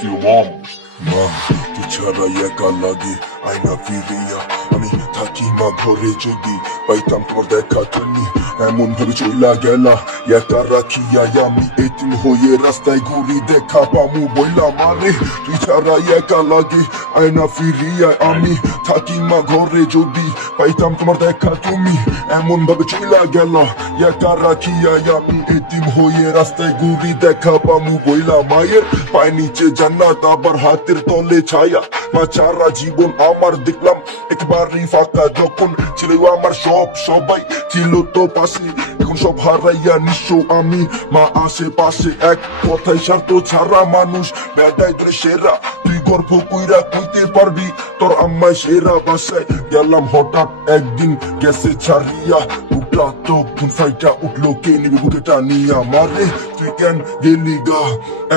Miss you, mom. মা তুই ছাড়া একা লাগে আয়না ফিরিয়া আমি থাকি মা ঘরে যদি পাইতাম তোমার দেখা তুমি এমন ভাবে চইলা গেলা একা রাখিয়া আমি এতিম হয়ে রাস্তায় ঘুরি দেখা পামু বইলা মারে তুই ছাড়া একা লাগে আয়না ফিরিয়া আমি থাকি মা ঘরে যদি পাইতাম তোমার দেখা তুমি এমন ভাবে চইলা গেলা একা রাখিয়া আমি এতিম হয়ে রাস্তায় ঘুরি দেখা পামু বইলা মায়ের পায় নিচে জান্নাত আবার হাতের তলে ছায়া মা ছাড়া জীবন আমার দেখলাম একবারই ফাঁকা যখন ছিল আমার সবাই ছিল তো পাশে এখন সব হারাইয়া নিঃস্ব আমি মা আশেপাশে এক কথায় স্বার্থ ছাড়া মানুষ বেটায় তোরে সেরা তুই গর্ব কইরা কইতে পারবি তোর আম্মায় সেরা বাসায় গেলাম হঠাৎ একদিন গেছে ছাড়িয়া উঠলা তখন ফাইটা উঠলো কে নিবে বুকে টানিয়া মারে তুই কেন গেলি গা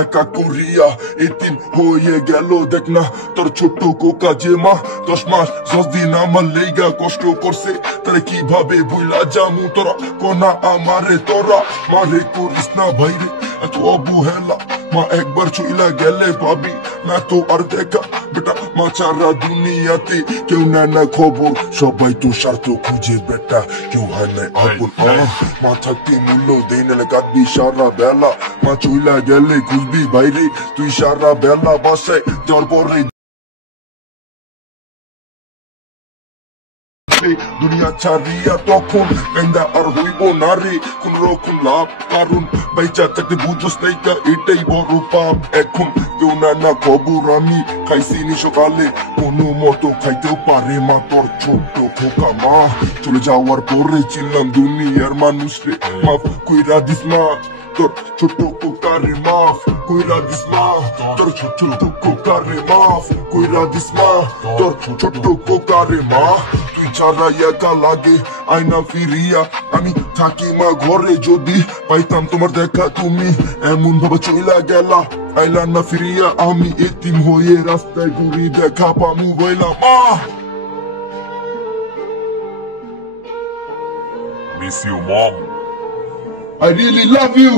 একা করিয়া এতিম হয়ে গেল দেখ না তোর ছোট্ট কোকা যে মা 10 মাস 10 দিন আমার লেগা কষ্ট করছে তারে কিভাবে বইলা জামু তোরা কোনা আমারে তোরা মারে করিস না ভাইরে এত অবহেলা মা একবার চইলা গেলে পাবি না তো আর দেখা বেটা মা ছাড়া দুনিয়াতে কেউ নেয় না খবর সবাই তো স্বার্থ খুঁজে বেটা কেউ হয় না আপন মা থাকতে মূল্য দেয় না কাঁদবি সারা বেলা মা চইলা গেলে খুঁজবি বাইরে তুই সারা বেলা বাসায় যাওয়ার পরে দুনিয়া ছাড়িয়া তখন কান্দা আর হইব না রে কোন রকম লাভ কারণ বাইচা থাকতে বুঝোস নাইকা এটাই বড় পাপ এখন কেউ না খবর আমি খাইছি নি সকালে কোনো মতো খাইতেও পারে মা তোর ছোট্ট খোকা মা চলে যাওয়ার পরে চিনলাম দুনিয়ার মানুষ রে মাফ কইরা দিস মা তোর ছোট্ট কোকারে মাফ কইরা দিস মা তোর ছোট্ট কোকারে মাফ কইরা দিস মা তোর ছোট্ট কোকারে মা তুই ছাড়া একা লাগে আয়না ফিরিয়া আমি থাকি মা ঘরে যদি পাইতাম তোমার দেখা তুমি এমন ভাবে চইলা গেলা আইলা না ফিরিয়া আমি এতিম হয়ে রাস্তায় ঘুরি দেখা পামু বইলা মা Miss you, mom. I really love you.